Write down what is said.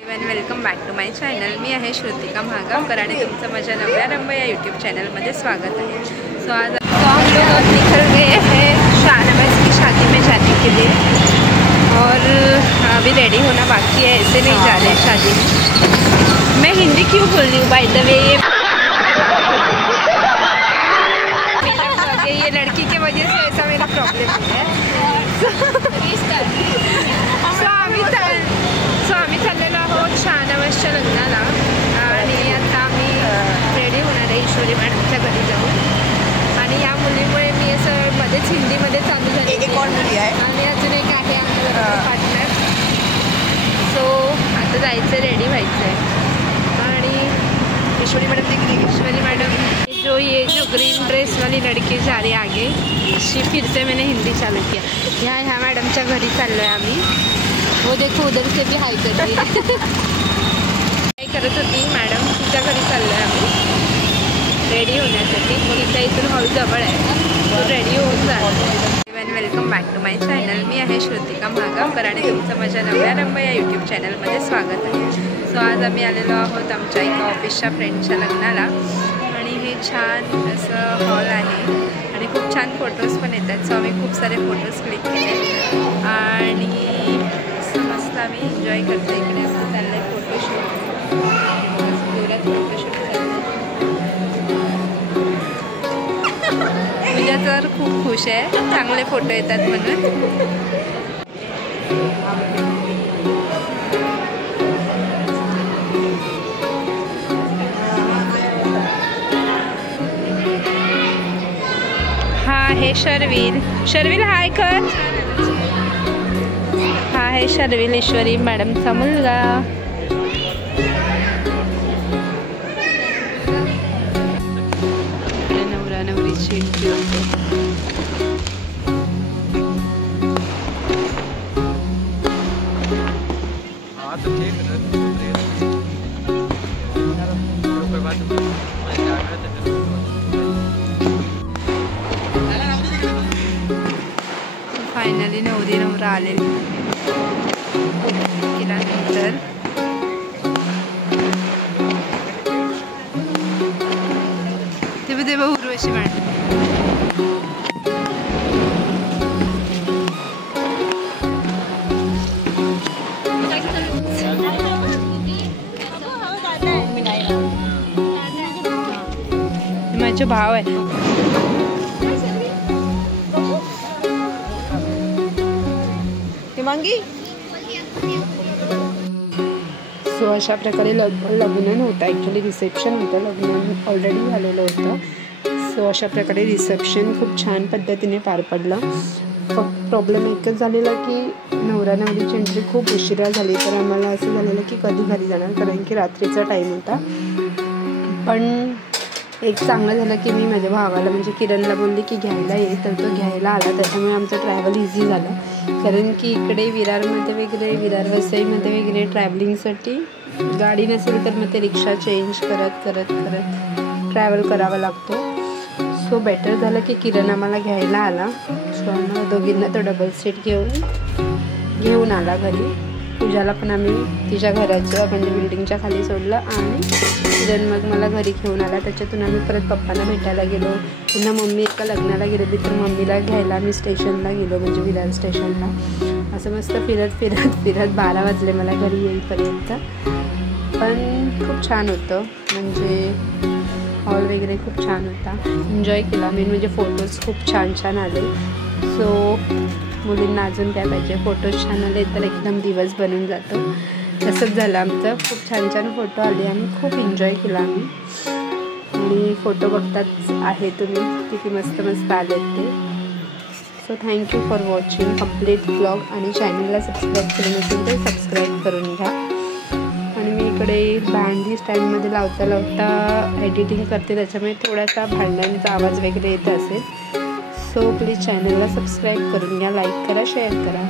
Welcome back to my channel. मी आहे श्रुतिका महागावकर आणि तुमचं माझ्या नव्या रंग या यूट्यूब चैनल में स्वागत है। सो आज हम लोग निकल गए हैं शाहनवाज की शादी में जाने के लिए और अभी रेडी होना बाकी है, ऐसे नहीं जा रहे शादी में। मैं हिंदी क्यों बोल रही हूँ बाय द वे, ये लड़की के वजह से ऐसा मेरा प्रॉब्लम है। आम्ही चाललेलो आहोत शाहनवाजच्या लग्नाला आणि आता आम्ही रेडी होणार आहे ईश्वरी मॅडमच्या घरी जाऊन। आणि या मुलीमुळे मी असं मध्येच हिंदीमध्ये चालू झाली आणि अजून एक आहे आमचा पार्टनर। सो आता जायचं, रेडी व्हायचं आहे। आणि ईश्वरी मैडम ये जो ग्रीन ड्रेस वाली लड़की जा रही है आगे, फिर से मैंने हिंदी चालू किया। ह्या मॅडमच्या घरी चाललो आहे आम्ही। वो देखो उधर से भी हाई कर रही है। काय करत होती मॅडम, तिच्या घरी चाललो आहे आम्ही रेडी होण्यासाठी। तिच्या इथून हॉल जवळ आहे, तो रेडी होऊन जाणार। Welcome back to my channel. मी आहे श्रुतिका महागावकर आणि तुमचं माझ्या नव्या रंग या यूट्यूब चॅनलमध्ये स्वागत आहे। सो आज आम्ही आलेलो आहोत आमच्या एका ऑफिसच्या फ्रेंडच्या लग्नाला आणि हे छान असं हॉल आहे आणि खूप छान फोटोज पण येतात। सो आम्ही खूप सारे फोटोज क्लिक केले आणि मस्त आम्ही एन्जॉय करतो। इकडे आमचं चाललं आहे फोटोशूट, जोरात फोटोशूट चाललं आहे। पूजा तर खूप खुश आहे, चांगले फोटो येतात म्हणून। हा आहे शर्विल हाय कर। हा आहे शर्विल, ईश्वरी मॅडमचा मुलगा। नवरा नवरीची एंट्री होते। फायनली नवरी नवरा आलेली केल्यानंतर तेव्हा उर्वशी मॅडम माझे भाव आहे। सो अशा प्रकारे लग्न नव्हतं, ॲक्च्युली रिसेप्शन होतं। लग्न ऑलरेडी झालेलं होतं। सो अशा प्रकारे रिसेप्शन खूप छान पद्धतीने पार पडलं। फक्त प्रॉब्लेम एकच झालेला की नवरा नवरीची एंट्री खूप उशिरा झाली, तर आम्हाला असं झालेलं की कधी घरी जाणार, कारण की रात्रीचा टाईम होता। पण एक चांगलं झालं की मी माझ्या भावाला म्हणजे किरणला बोलली की घ्यायला ये, तर तो घ्यायला आला। त्याच्यामुळे आमचं ट्रॅव्हल इझी झालं, कारण की इकडे विरारमध्ये वगैरे, विरार वसईमध्ये वगैरे ट्रॅव्हलिंगसाठी गाडी नसेल तर मग ते रिक्षा चेंज करत ट्रॅव्हल करावा लागतो। सो बेटर झालं की किरण आम्हाला घ्यायला आला। सो आम्हाला दोघींना तो डबल सीट घेऊन आला घरी। पूजाला पण आम्ही तिच्या घराच्या म्हणजे बिल्डिंगच्या खाली सोडलं आणि किरण मग मला घरी घेऊन आला। त्याच्यातून आम्ही परत पप्पांना भेटायला गेलो। पुन्हा मम्मी एका लग्नाला गेलेली, तर मम्मीला घ्यायला आम्ही स्टेशनला गेलो, म्हणजे विरार स्टेशनला। असं मस्त फिरत 12 वाजले मला घरी येईपर्यंत। पण खूप छान होतं, म्हणजे हॉल वगैरे खूप छान होता, एन्जॉय केला मी, म्हणजे फोटोज खूप छान आले। सो मुलींना अजून काय पाहिजे, फोटोज छान आले तर एकदम दिवस बनून जातो। तसंच झालं आमचं, खूप छान फोटो आले, आम्ही खूप एन्जॉय केला आम्ही। आणि फोटो बघताच आहे तुम्ही किती मस्त आलेत ते। So thank you for watching complete blog. आणि चॅनलला सबस्क्राईब केलं नसेल तर सबस्क्राईब करून घ्या। आणि मी इकडे भांडी स्टँडमध्ये लावता एडिटिंग करते, त्याच्यामुळे थोडासा भांड्यांचा आवाज वगैरे येत असेल। सो प्लीज चॅनलला सबस्क्राईब करून घ्या, लाईक करा, शेअर करा।